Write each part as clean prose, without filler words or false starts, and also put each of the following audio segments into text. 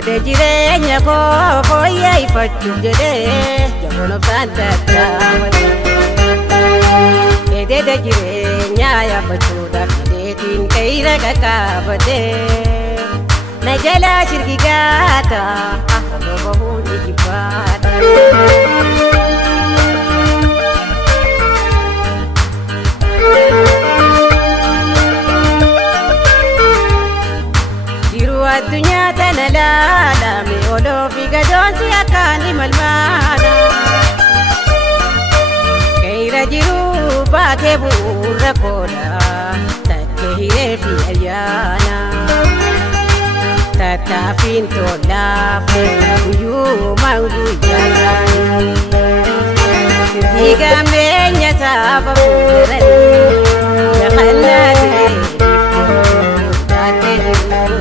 hojjete jireenya koo fooyyeffachuuf jedhee jaboon obsaan tattaafate. Eededa jireenyaa yaabbachuudhaaf hidheetiin qe'ira qaqqaabatee na jalaa shirgigaata halluu bahuun ijibbaata. Addunyaa tana laalame oloofi gadoonsi akkaani malmaana. Qe'ira jiru baatee bu'uura kooda takkee hireefi ayyaana. Tattaafiin tolaafu guyyuumaan guyyaadhaan. Sirrii gammeenya saafa fuudhanii yakannaa jireenya taatee jiru.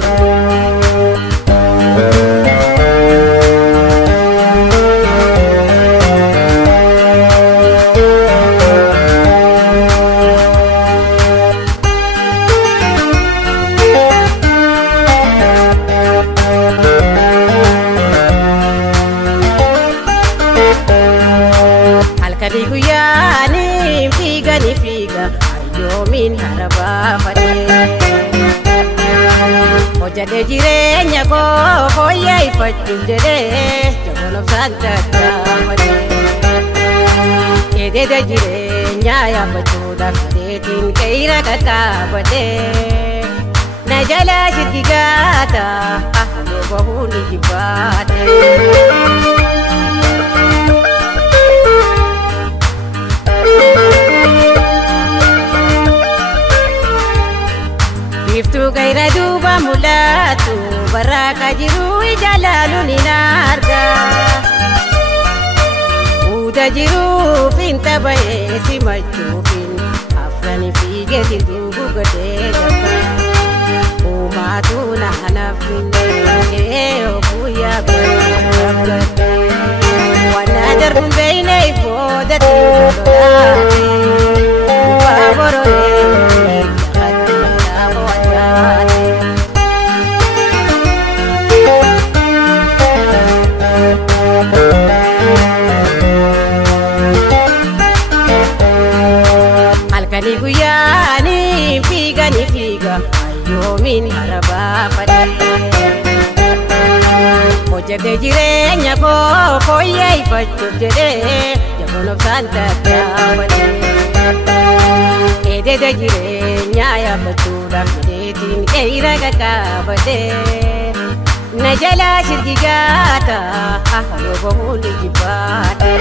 Hojjete jireenya koo fooyyeffachuuf jedhee jaboon obsaan tattaafate. Eededa jireenyaa yaabbachuudhaaf hidheetiin qe'ira qaqqaabatee na jalaa shirgigaata halluu bahuun ijibbaate. Biftuu qe'ira duuba mul'atu barraaqaa jiru ija laaluun hin arga. Uda jiruufin taphee simachuufin afrani fiigeetiin duubu godhee gaba. Uumaatu naanaaf minnee guyyaa godhee wanna darbuun beekne ifoodatee lolaatee gubaa bororee. Halkanii guyyaanii fiiganii fiiga ayyoomiin harabaafadhe. Hojjete jireenya koo fooyyeffachuuf jedhee jaboon obsaan tattaafate. Eededa jireenyaa yaabbachuudhaaf hidheetiin qe'ira qaqqaabatee na jalaa shirgigaata halluu bahuun ijibbaate.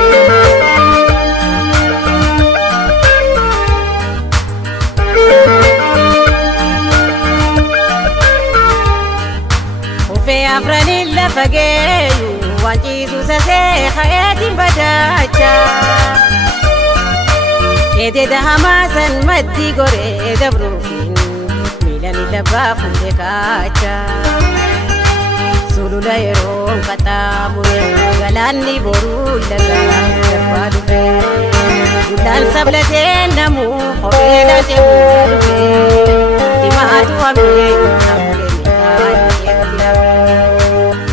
Ufee afraniin lafa geeyu waan ciisu sasee hayatiin badaacha. Eededa hamaasan maddii goree dabruufin miilani labbaa fuudhee kaacha. Sulula yeroon qaxxaamure galaanni boruu lagaa dabbaa dhufe. Gullaan sablatee namuu kophee laatee bu'aa dhufe. Dimaatu hamee namulee miidhaan eetti hafe.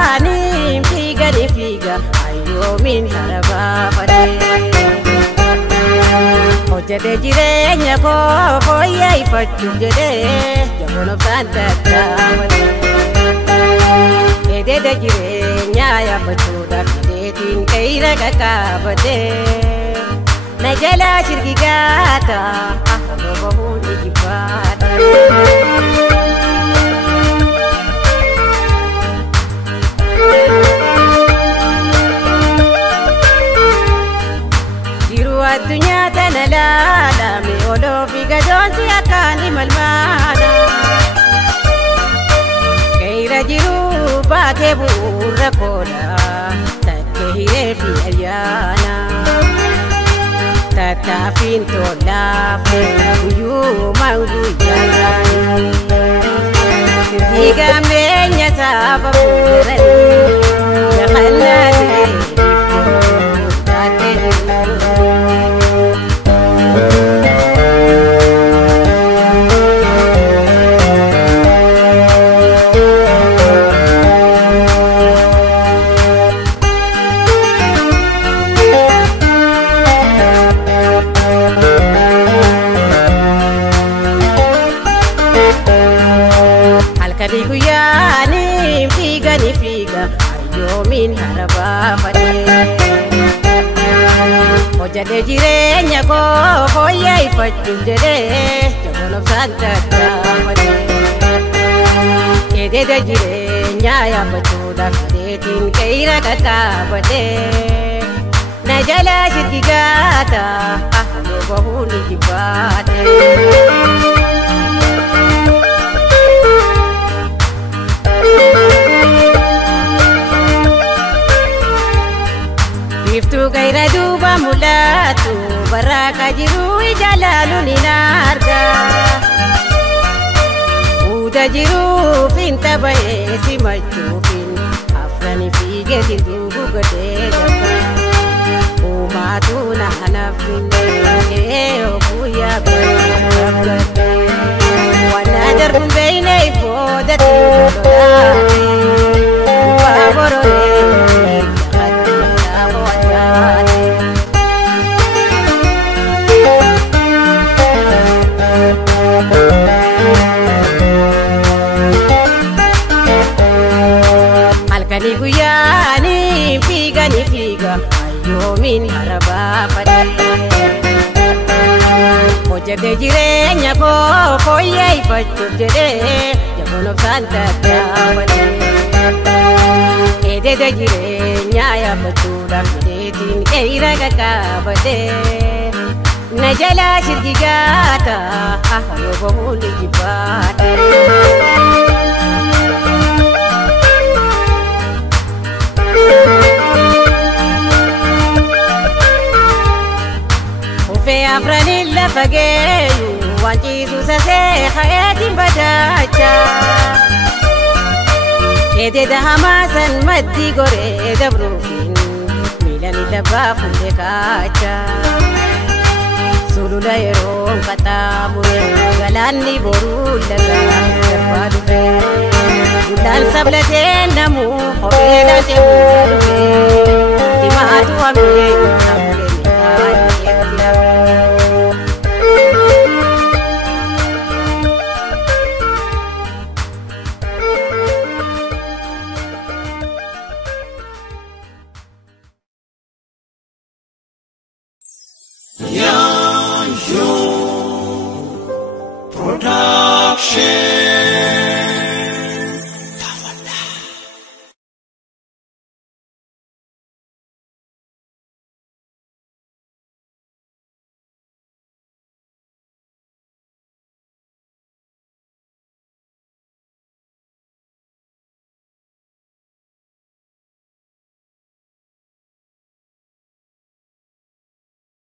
guyyaanii fiiganii fiiga ayyoomiin harabaa fadhee hojjete jireenya koo fooyyeffachuuf jedhee jaboon obsaan tattaafate ededa jireenya yaabbachuudhaaf hidheetiin qe'ira qaqqaabate na jalaa shirgigaata akkuma bahuun ijibbaata. Addunyaa tana laalame oloofi gadoonsi akkaani malmaana qe'ira jiru baatee bu'uura koola takkee hireefi ayyaana tattaafiin tolaafu guyyuumaan guyyaadhaan sirrii gambeenya saafa fuudhanii jafannaa ta'ee guyyaanii fiiganii fiiga ayyoomiin harabaa fadhee hojjete jireenya koo fooyyeffachuuf jedhee jaboon obsaan tattaafate ededa jireenya yaabbachuudhaaf hidheetiin qe'ira qaqqaabate na jalaa shirgigaata akkuma bahuun ijibbaate. Iftuu qe'ira duuba mul'atu barraaqaa jiru ijaalaalu ni arga uda jiruufin tapha'ee simachuufin afrani fiigeetiin duubu godhee jabba uumaatu naanaaf finee guyyaa birabgadhee wanna darbuun beeyne ifoodatiin lolaatee gubbaa bororee halkanii guyyaanii fiiganii fiiga ayyoomiin harabaa fadhee hojjete jireenya koo fooyyeffachuuf jedhee jaboon obsaan tattaafate ededa jireenya yaabbachuudhaaf hidheetiin qe'ira qaqqaabate na jalaa shirgigaata akkuma bahuun ijibbaate. Ufee afraniin lafa geeyu waan ciisu sasee hayatiin badaacha ededa hamaasan maddii goree dabruufin miilani labbaa fuullee kaacha sulula yeroon qaxxaamure galaanni boruu lagaa darbaa dhufe gullaan sablateen namuu kophee laatee buusaa dhufe dimaatu hamee namulee miidhaan eebbila. Production.